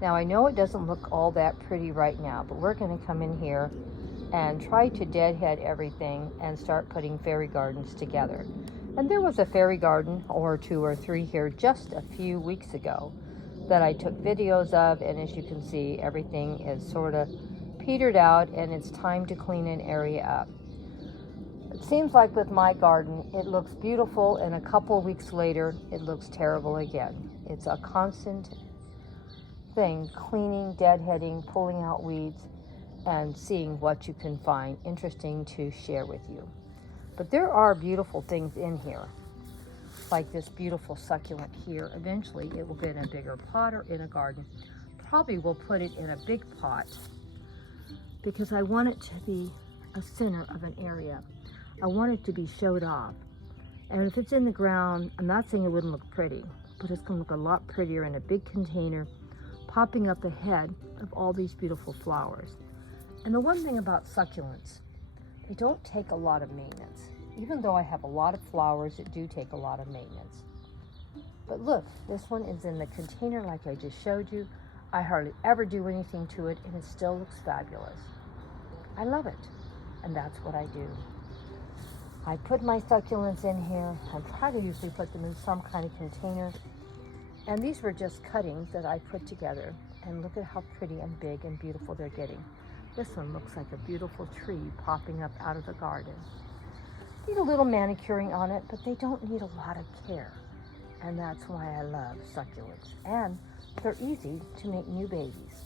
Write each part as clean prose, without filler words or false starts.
Now I know it doesn't look all that pretty right now, but we're going to come in here and try to deadhead everything and start putting fairy gardens together. And there was a fairy garden or two or three here just a few weeks ago that I took videos of, and as you can see, everything is sort of petered out and it's time to clean an area up. It seems like with my garden, it looks beautiful, and a couple weeks later, it looks terrible again. It's a constant thing, cleaning, deadheading, pulling out weeds, and seeing what you can find interesting to share with you. But there are beautiful things in here, like this beautiful succulent here. Eventually, it will get in a bigger pot or in a garden. Probably will put it in a big pot because I want it to be a center of an area. I want it to be showed off. And if it's in the ground, I'm not saying it wouldn't look pretty, but it's gonna look a lot prettier in a big container, popping up ahead of all these beautiful flowers. And the one thing about succulents, they don't take a lot of maintenance. Even though I have a lot of flowers that do take a lot of maintenance. But look, this one is in the container like I just showed you. I hardly ever do anything to it, and it still looks fabulous. I love it, and that's what I do. I put my succulents in here. I try to usually put them in some kind of container. And these were just cuttings that I put together. And look at how pretty and big and beautiful they're getting. This one looks like a beautiful tree popping up out of the garden. Need a little manicuring on it, but they don't need a lot of care. And that's why I love succulents. And they're easy to make new babies.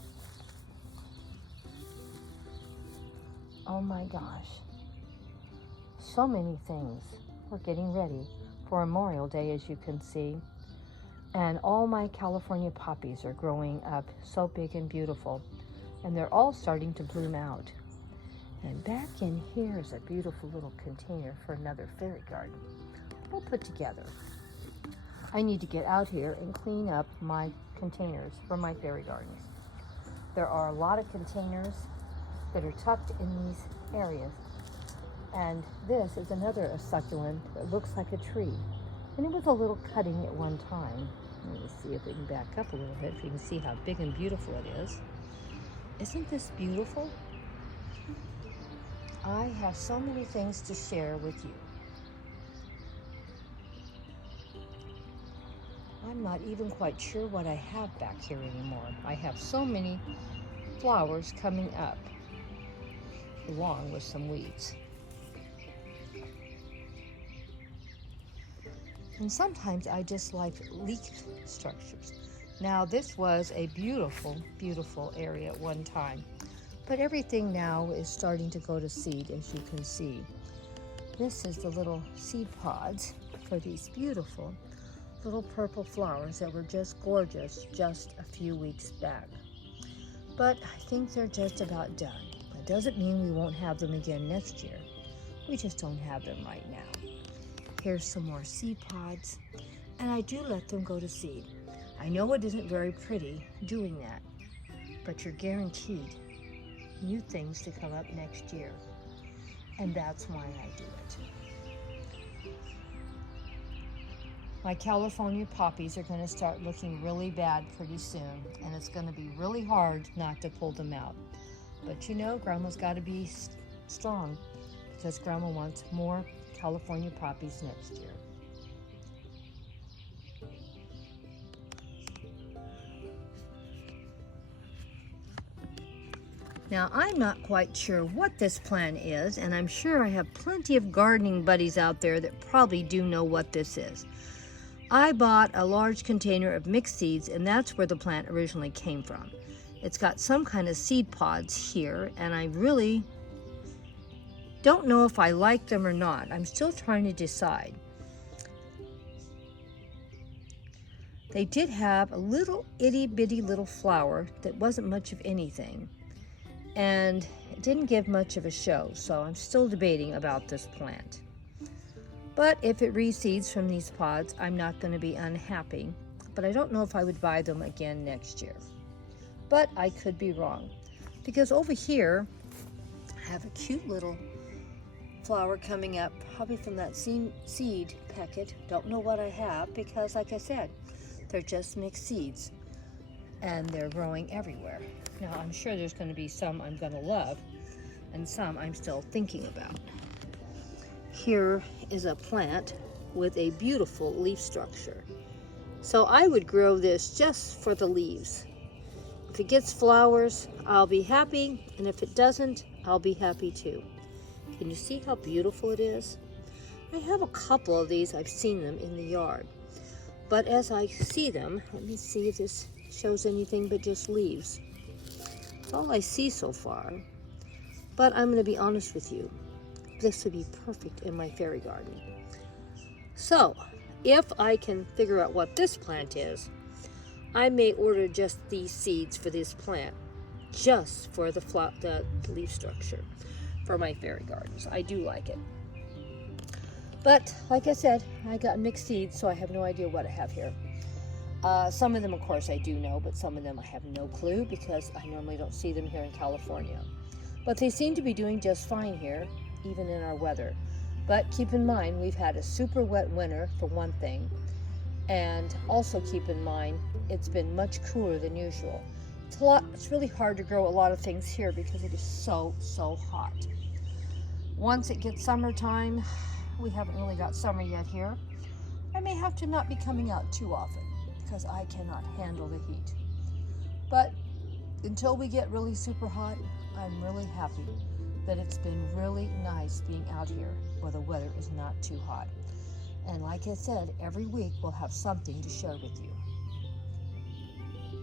Oh my gosh. So many things. We're getting ready for Memorial Day, as you can see. And all my California poppies are growing up so big and beautiful. And they're all starting to bloom out. And back in here is a beautiful little container for another fairy garden we'll put together. I need to get out here and clean up my containers for my fairy gardens. There are a lot of containers that are tucked in these areas. And this is another succulent that looks like a tree. And it was a little cutting at one time. Let me see if we can back up a little bit so you can see how big and beautiful it is. Isn't this beautiful? I have so many things to share with you. I'm not even quite sure what I have back here anymore. I have so many flowers coming up, along with some weeds. And sometimes I just like leaf structures. Now this was a beautiful, beautiful area at one time. But everything now is starting to go to seed, as you can see. This is the little seed pods for these beautiful little purple flowers that were just gorgeous just a few weeks back. But I think they're just about done. That doesn't mean we won't have them again next year. We just don't have them right now. Here's some more seed pods, and I do let them go to seed. I know it isn't very pretty doing that, but you're guaranteed new things to come up next year, and that's why I do it. My California poppies are going to start looking really bad pretty soon, and it's going to be really hard not to pull them out. But you know, Grandma's got to be strong, because Grandma wants more California poppies next year. Now, I'm not quite sure what this plant is, and I'm sure I have plenty of gardening buddies out there that probably do know what this is. I bought a large container of mixed seeds, and that's where the plant originally came from. It's got some kind of seed pods here, and I really don't know if I like them or not. I'm still trying to decide. They did have a little itty bitty little flower that wasn't much of anything, and it didn't give much of a show, so I'm still debating about this plant. But if it reseeds from these pods, I'm not going to be unhappy, but I don't know if I would buy them again next year. But I could be wrong, because over here I have a cute little flower coming up, probably from that seed packet. Don't know what I have, because like I said, they're just mixed seeds. and they're growing everywhere. Now, I'm sure there's going to be some I'm going to love and some I'm still thinking about. Here is a plant with a beautiful leaf structure. So I would grow this just for the leaves. If it gets flowers, I'll be happy, and if it doesn't, I'll be happy too. Can you see how beautiful it is? I have a couple of these. I've seen them in the yard. But as I see them, let me see if this shows anything but just leaves. That's all I see so far. But I'm going to be honest with you. This would be perfect in my fairy garden. So, if I can figure out what this plant is, I may order just these seeds for this plant, just for the leaf structure for my fairy gardens. I do like it. But, like I said, I got mixed seeds, so I have no idea what I have here. Some of them, of course, I do know, but some of them I have no clue because I normally don't see them here in California. But they seem to be doing just fine here, even in our weather. But keep in mind, we've had a super wet winter, for one thing. And also keep in mind, it's been much cooler than usual. It's really hard to grow a lot of things here because it is so hot. Once it gets summertime, we haven't really got summer yet here. I may have to not be coming out too often because I cannot handle the heat. But until we get really super hot, I'm really happy that it's been really nice being out here where the weather is not too hot. And like I said, every week we'll have something to share with you.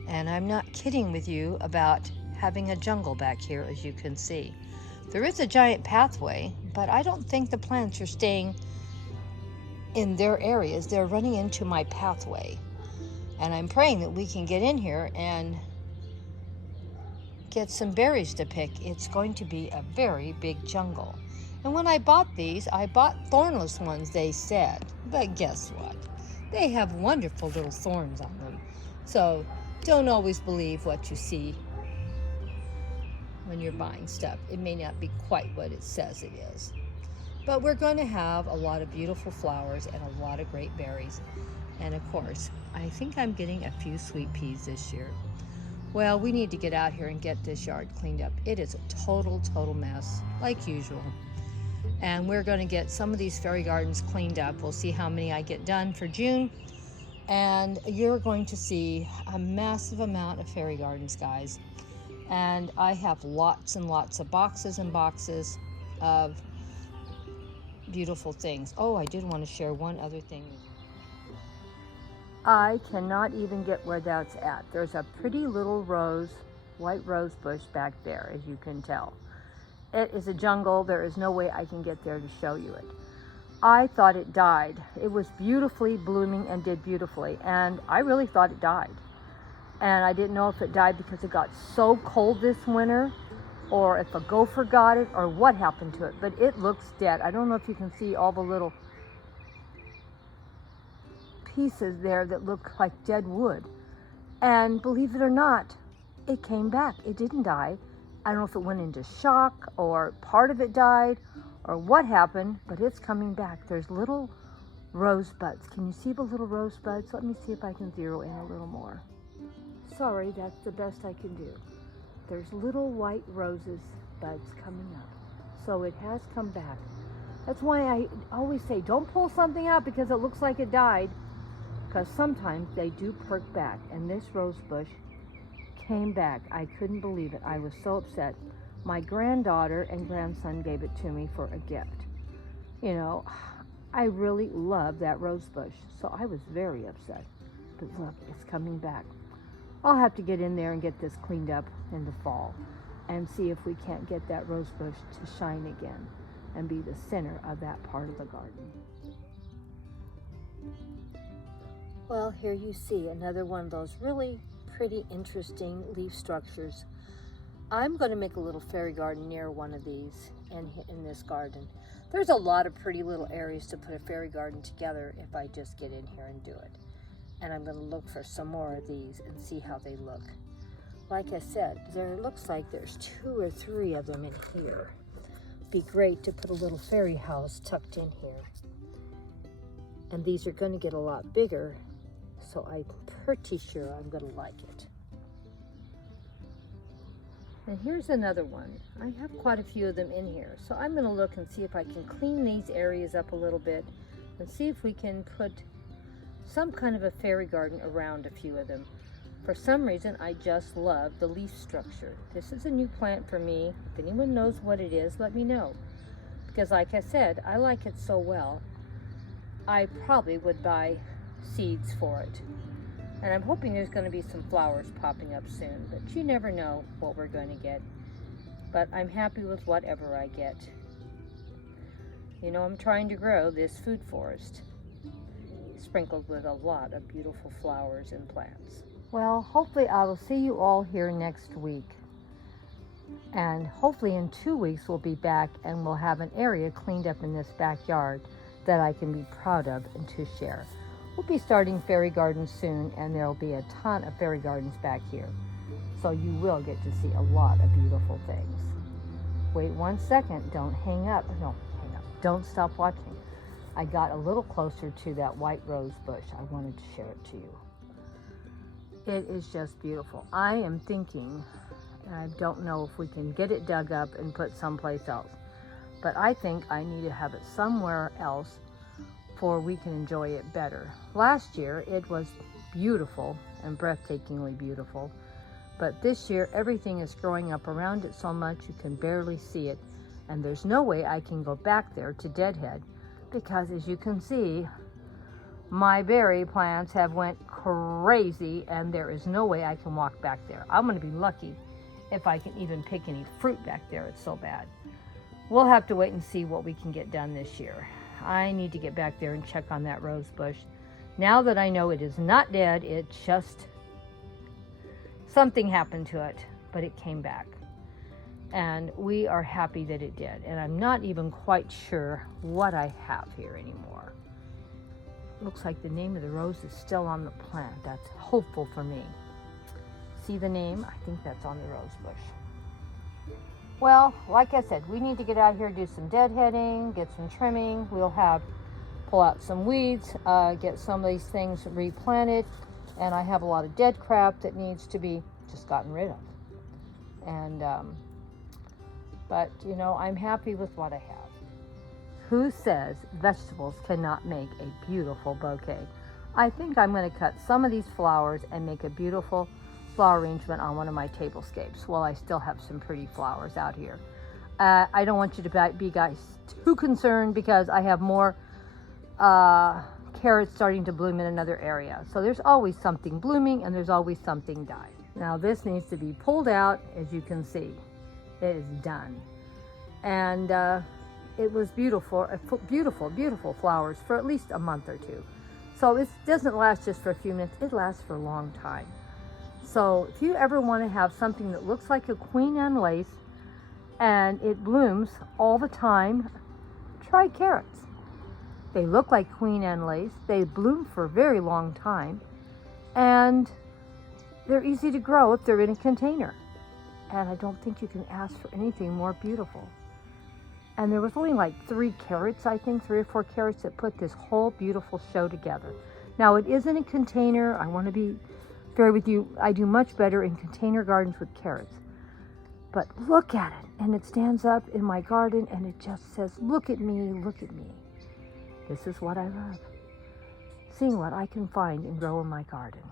And I'm not kidding with you about having a jungle back here, as you can see. There is a giant pathway, but I don't think the plants are staying in their areas. They're running into my pathway. And I'm praying that we can get in here and get some berries to pick. It's going to be a very big jungle. And when I bought these, I bought thornless ones, they said. But guess what? They have wonderful little thorns on them. So don't always believe what you see when you're buying stuff. It may not be quite what it says it is. But we're going to have a lot of beautiful flowers and a lot of great berries. And of course, I think I'm getting a few sweet peas this year. Well, we need to get out here and get this yard cleaned up. It is a total mess, like usual. And we're going to get some of these fairy gardens cleaned up. We'll see how many I get done for June. And you're going to see a massive amount of fairy gardens, guys. And I have lots and lots of boxes and boxes of beautiful things. Oh, I did want to share one other thing. I cannot even get where that's at. There's a pretty little white rose bush back there, as you can tell. It is a jungle. There is no way I can get there to show you it. I thought it died. It was beautifully blooming and did beautifully, and I really thought it died. And I didn't know if it died because it got so cold this winter, or if a gopher got it, or what happened to it, but it looks dead. I don't know if you can see all the little pieces there that look like dead wood. And believe it or not, it came back. It didn't die. I don't know if it went into shock or part of it died or what happened, but it's coming back. There's little rosebuds. Can you see the little rosebuds? Let me see if I can zero in a little more. Sorry, that's the best I can do. There's little white roses buds coming up. So it has come back. That's why I always say, don't pull something out because it looks like it died. Because sometimes they do perk back. And this rose bush came back. I couldn't believe it. I was so upset. My granddaughter and grandson gave it to me for a gift. You know, I really love that rose bush. So I was very upset. But look, it's coming back. I'll have to get in there and get this cleaned up in the fall and see if we can't get that rose bush to shine again and be the center of that part of the garden. Well, here you see another one of those really pretty, interesting leaf structures. I'm going to make a little fairy garden near one of these in this garden. There's a lot of pretty little areas to put a fairy garden together if I just get in here and do it. And I'm going to look for some more of these and see how they look. Like I said, there looks like there's 2 or 3 of them in here. Be great to put a little fairy house tucked in here. And these are going to get a lot bigger, so I'm pretty sure I'm going to like it. And here's another one. I have quite a few of them in here. So I'm going to look and see if I can clean these areas up a little bit and see if we can put some kind of a fairy garden around a few of them. For some reason, I just love the leaf structure. This is a new plant for me. If anyone knows what it is, let me know. Because like I said, I like it so well, I probably would buy seeds for it. And I'm hoping there's going to be some flowers popping up soon, but you never know what we're going to get. But I'm happy with whatever I get. You know, I'm trying to grow this food forest, sprinkled with a lot of beautiful flowers and plants. Well, hopefully I will see you all here next week. And hopefully in 2 weeks we'll be back and we'll have an area cleaned up in this backyard that I can be proud of and to share. We'll be starting fairy gardens soon, and there'll be a ton of fairy gardens back here. So you will get to see a lot of beautiful things. Wait 1 second, don't hang up. No, hang up. Don't stop watching. I got a little closer to that white rose bush. I wanted to share it to you. It is just beautiful. I am thinking, and I don't know if we can get it dug up and put someplace else, but I think I need to have it somewhere else for we can enjoy it better. Last year it was beautiful and breathtakingly beautiful, but this year everything is growing up around it so much you can barely see it, and there's no way I can go back there to deadhead because, as you can see, my berry plants have went crazy and there is no way I can walk back there. I'm going to be lucky if I can even pick any fruit back there. It's so bad. We'll have to wait and see what we can get done this year. I need to get back there and check on that rose bush. Now that I know it is not dead, it just, something happened to it, but it came back. And we are happy that it did. And I'm not even quite sure what I have here anymore. Looks like the name of the rose is still on the plant. That's hopeful for me. See the name? I think that's on the rose bush. Well, like I said, we need to get out here, do some deadheading, get some trimming. We'll pull out some weeds, get some of these things replanted. And I have a lot of dead crap that needs to be just gotten rid of. And, but, you know, I'm happy with what I have. Who says vegetables cannot make a beautiful bouquet? I think I'm going to cut some of these flowers and make a beautiful flower arrangement on one of my tablescapes while I still have some pretty flowers out here. I don't want you to be guys too concerned because I have more carrots starting to bloom in another area. So there's always something blooming and there's always something dying. Now this needs to be pulled out. As you can see, it is done. And it was beautiful, beautiful flowers for at least a month or two. So it doesn't last just for a few minutes, it lasts for a long time. So if you ever want to have something that looks like a Queen Anne lace and it blooms all the time, try carrots. They look like Queen Anne lace, they bloom for a very long time, and they're easy to grow if they're in a container. And I don't think you can ask for anything more beautiful. And there was only like 3 carrots, I think, 3 or 4 carrots that put this whole beautiful show together. Now it is in a container. I want to be fair with you. I do much better in container gardens with carrots. But look at it. And it stands up in my garden and it just says, look at me, look at me. This is what I love. Seeing what I can find and grow in my garden.